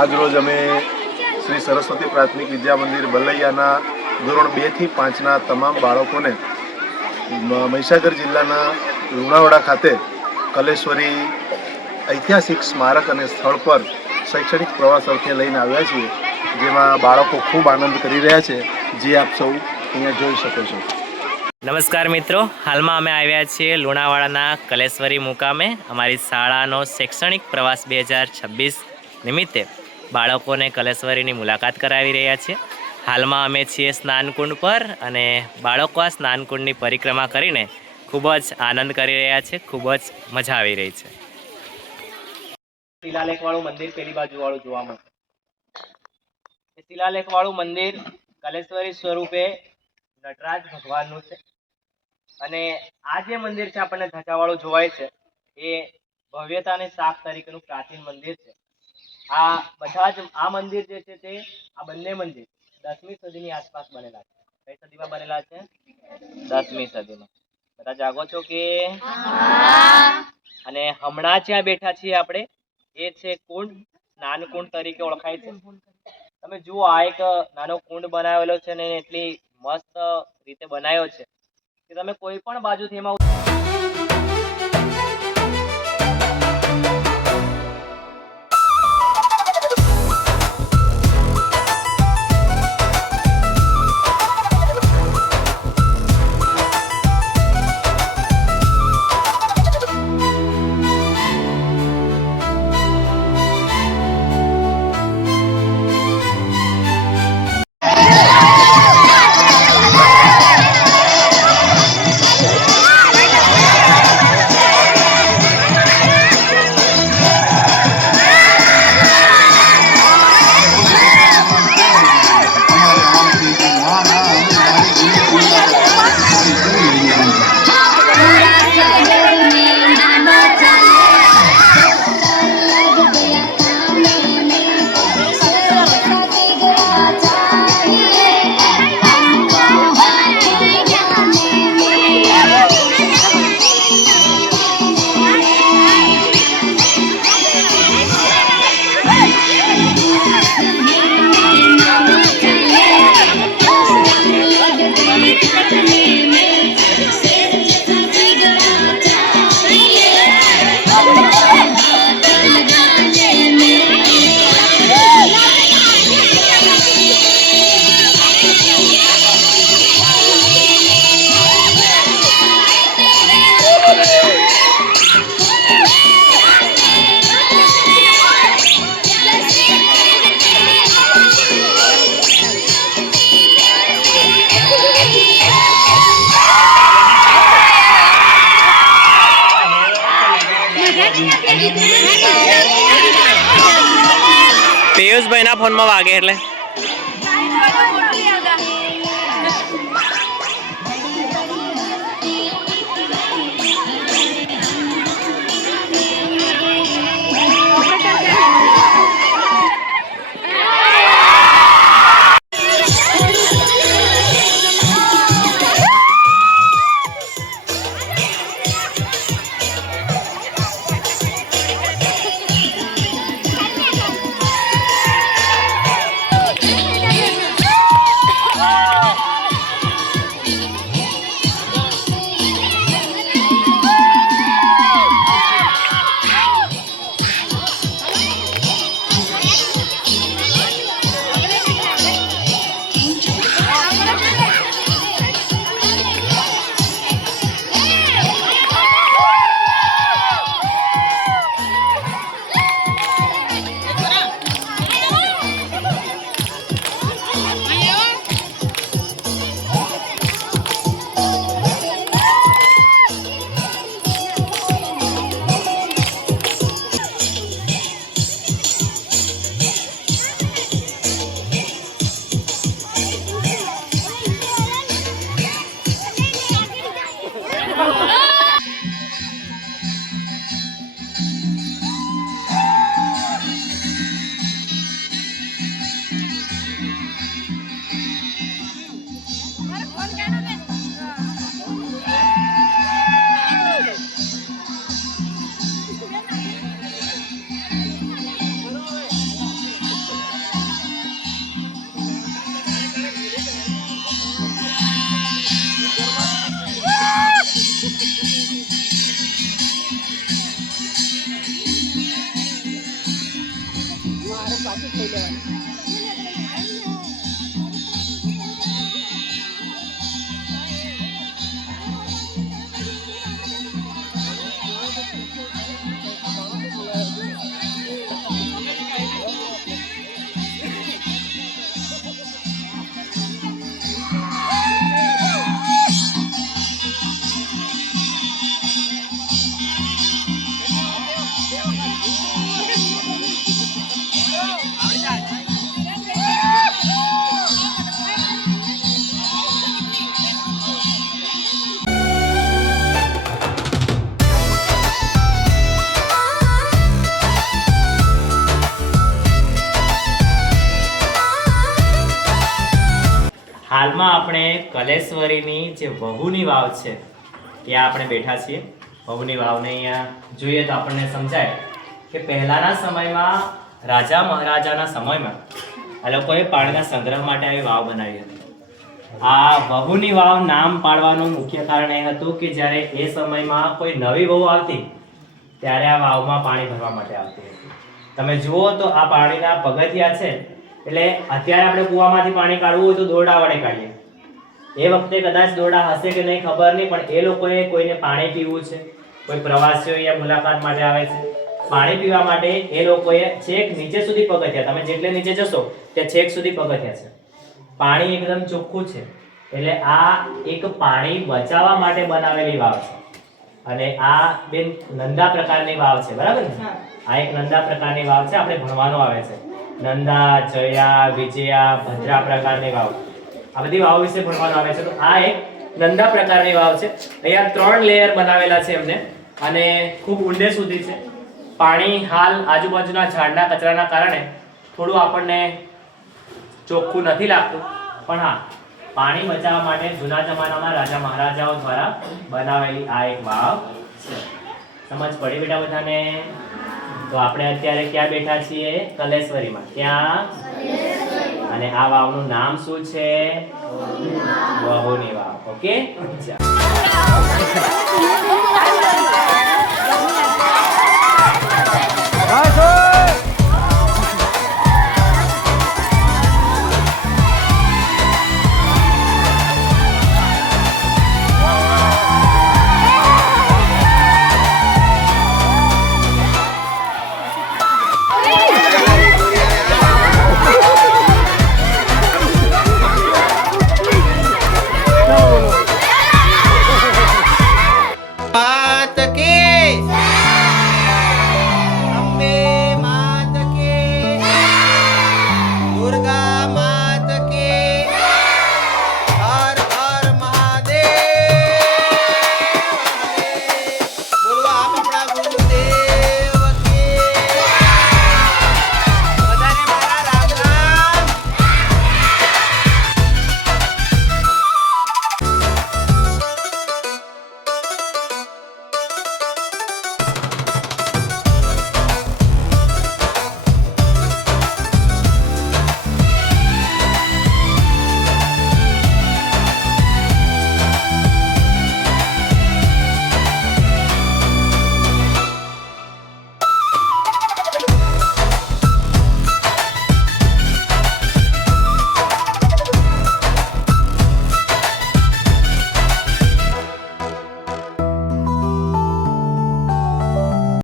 આજરોજ અમે શ્રી સરસ્વતી પ્રાથમિક વિદ્યા મંદિર બલૈયાના ધોરણ 2 થી 5ના તમામ બાળકોને મહીસાગર જિલ્લાના લુણાવાડા ખાતે કલેશ્વરી ઐતિહાસિક સ્મારક અને સ્થળ પર શૈક્ષણિક પ્રવાસ અર્થે લઈને આવ્યા છીએ, જેમાં બાળકો ખૂબ આનંદ કરી રહ્યા છે, જે આપ સૌ અહીંયા જોઈ શકો છો। નમસ્કાર મિત્રો, હાલમાં અમે આવ્યા છીએ લુણાવાડાના કલેશ્વરી મુકામે અમારી શાળાનો શૈક્ષણિક પ્રવાસ 2026 નિમિત્તે બાળકોને કલેશ્વરીની મુલાકાત કરાવી રહ્યા છીએ। હાલમાં અમે છીએ સ્નાનકુંડ પર અને બાળકો આ સ્નાનકુંડની પરિક્રમા કરીને ખૂબ જ આનંદ કરી રહ્યા છે, ખૂબ જ મજા આવી રહી છે। શિલાલેખવાળું મંદિર પેલી બાજુવાળું જોવા મળે છે। શિલાલેખવાળું મંદિર કલેશ્વરી સ્વરૂપે નટરાજ ભગવાનનું છે અને આ જે મંદિર છે આપણને ધજાવાળું જોવાય છે એ ભવ્યતા અને શાખ તરીકેનું પ્રાચીન મંદિર છે। આ બધા જ આ મંદિર જે છે તે આ બંને મંદિર 10મી સદીની આસપાસ બનેલા છે। કઈ સદીમાં બનેલા છે? 10મી સદીમાં। બધા જાગો છો કે? અને હમણાં જ્યાં બેઠા છીએ આપણે એ છે કુંડ, સ્નાનકુંડ તરીકે ઓળખાય છે। તમે જુઓ, આ એક નાનો કુંડ બનાવેલો છે ને એટલી મસ્ત રીતે બનાવ્યો છે કે તમે કોઈ પણ બાજુથી એમાં પિયુષભાઈના ફોનમાં વાગે એટલે કલેશ્વરીની જે વહુની વાવ છે ત્યાં આપણે બેઠા છીએ. વહુની વાવને અહીંયા જોઈએ તો આપણને સમજાય કે પહેલાના સમયમાં રાજા મહારાજાના સમયમાં આ લોકોએ પાણીના સંગ્રહ માટે આવી વાવ બનાવી હતી. આ વહુની વાવ નામ પાડવાનું મુખ્ય કારણ એ હતું કે જ્યારે એ સમયમાં કોઈ નવી વહુ આવતી ત્યારે આ વાવમાં પાણી ભરવા માટે આવતી હતી. તમે જુઓ તો આ પાણીના પગથિયા છે, એટલે અત્યારે આપણે કૂવામાંથી પાણી કાઢવું હોય તો દોરડા વડે કાઢીએ. એ વખતે કદાચ દોરડા હશે કે નહીં ખબર નહીં, પણ એ લોકોએ કોઈને પાણી પીવું છે, કોઈ પ્રવાસીઓ અહીંયા મુલાકાત માટે આવે છે, પાણી પીવા માટે એ લોકોએ છેક નીચે સુધી પગથિયા, તમે જેટલે નીચે જશો ત્યાં છેક સુધી પગથિયા છે. પાણી એકદમ ચોખ્ખું છે, એટલે આ એક પાણી બચાવવા માટે બનાવેલી વાવ છે. અને આ બેન નંદા પ્રકારની વાવ છે, બરાબર ને? આ એક નંદા પ્રકારની વાવ છે, આપણે ભણવાનું આવે છે. નંદા, જયા, વિજયા, ભદ્રા પ્રકારની વાવ, આ બધી વાવ વિશે ભણવાનું આવે છે. તો આ એક નંદા પ્રકારની વાવ છે. અહીંયા 3 લેયર બનાવેલા છે એમને, અને ખૂબ ઊંડે સુધી છે. પાણી હાલ આજુબાજુના ઝાડના કચરાના કારણે થોડું આપણને ચોખ્ખું નથી લાગતું, પણ હા, પાણી બચાવવા માટે જૂના જમાનામાં રાજા મહારાજાઓ દ્વારા બનાવેલી આ એક વાવ છે. સમજ પડી બેટા બધાને? તો આપણે અત્યારે ક્યાં બેઠા છીએ? કલેશ્વરીમાં. ક્યાં? અને આ વાવનું નામ શું છે? વહુની વાવ. ઓકે.